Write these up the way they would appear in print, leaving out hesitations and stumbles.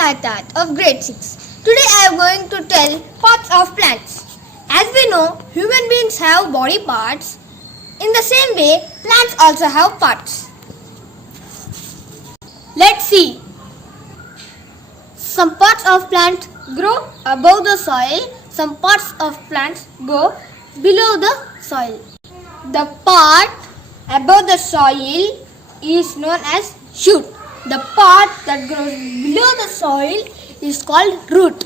Saitat of grade 6. Today I am going to tell parts of plants. As we know, human beings have body parts. In the same way, plants also have parts. Let's see. Some parts of plants grow above the soil. Some parts of plants go below the soil. The part above the soil is known as shoot. The part that grows below the soil is called root.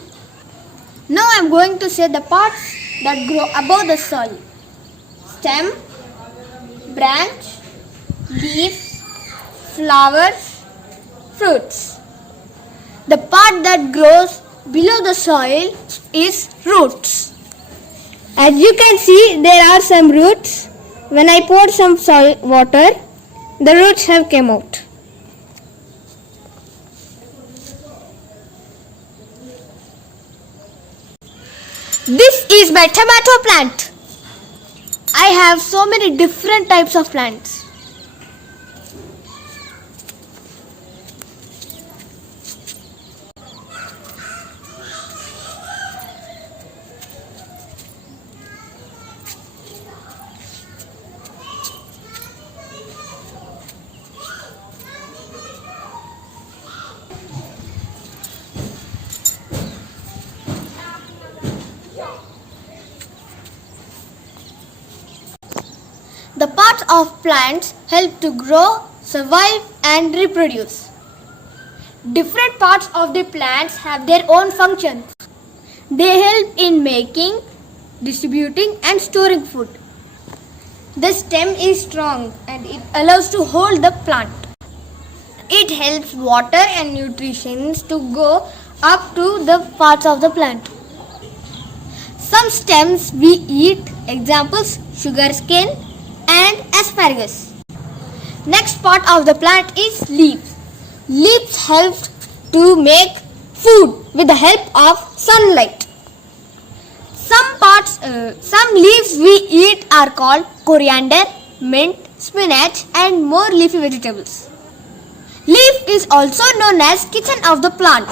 Now I am going to say the parts that grow above the soil. Stem, branch, leaves, flowers, fruits. The part that grows below the soil is roots. As you can see, there are some roots. When I poured some soil water, the roots have come out. This is my tomato plant. I have so many different types of plants. The parts of plants help to grow, survive and reproduce. Different parts of the plants have their own functions. They help in making, distributing and storing food. The stem is strong and it allows to hold the plant. It helps water and nutrition to go up to the parts of the plant. Some stems we eat, examples sugarcane and asparagus. Next part of the plant is leaves. Leaves help to make food with the help of sunlight. Some leaves we eat are called coriander, mint, spinach and more leafy vegetables. Leaf is also known as kitchen of the plant.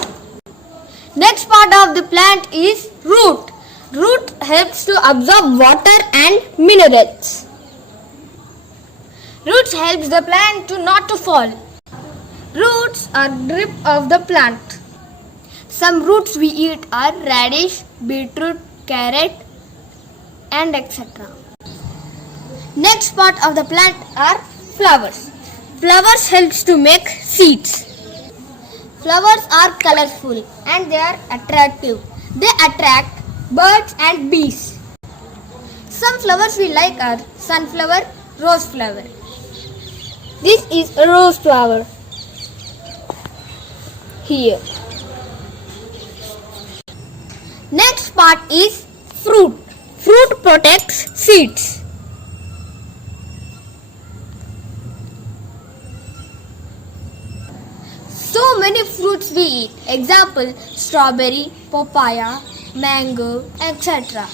Next part of the plant is root. Root helps to absorb water and minerals. Roots helps the plant not to fall. Roots are grip of the plant. Some roots we eat are radish, beetroot, carrot and etc. Next part of the plant are flowers. Flowers helps to make seeds. Flowers are colorful and they are attractive. They attract birds and bees. Some flowers we like are sunflower, rose flower. This is a rose flower. Here. Next part is fruit. Fruit protects seeds. So many fruits we eat. Example, strawberry, papaya, mango, etc.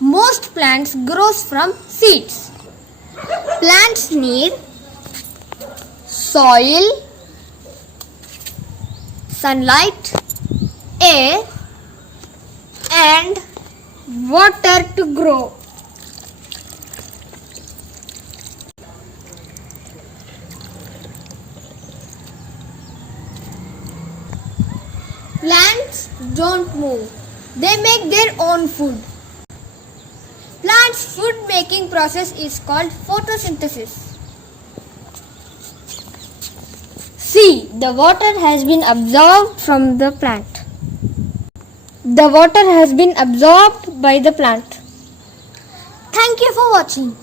Most plants grows from seeds. Plants need soil, sunlight, air and water to grow. Plants don't move. They make their own food. Plants' food making process is called photosynthesis. See, the water has been absorbed from the plant. The water has been absorbed by the plant. Thank you for watching.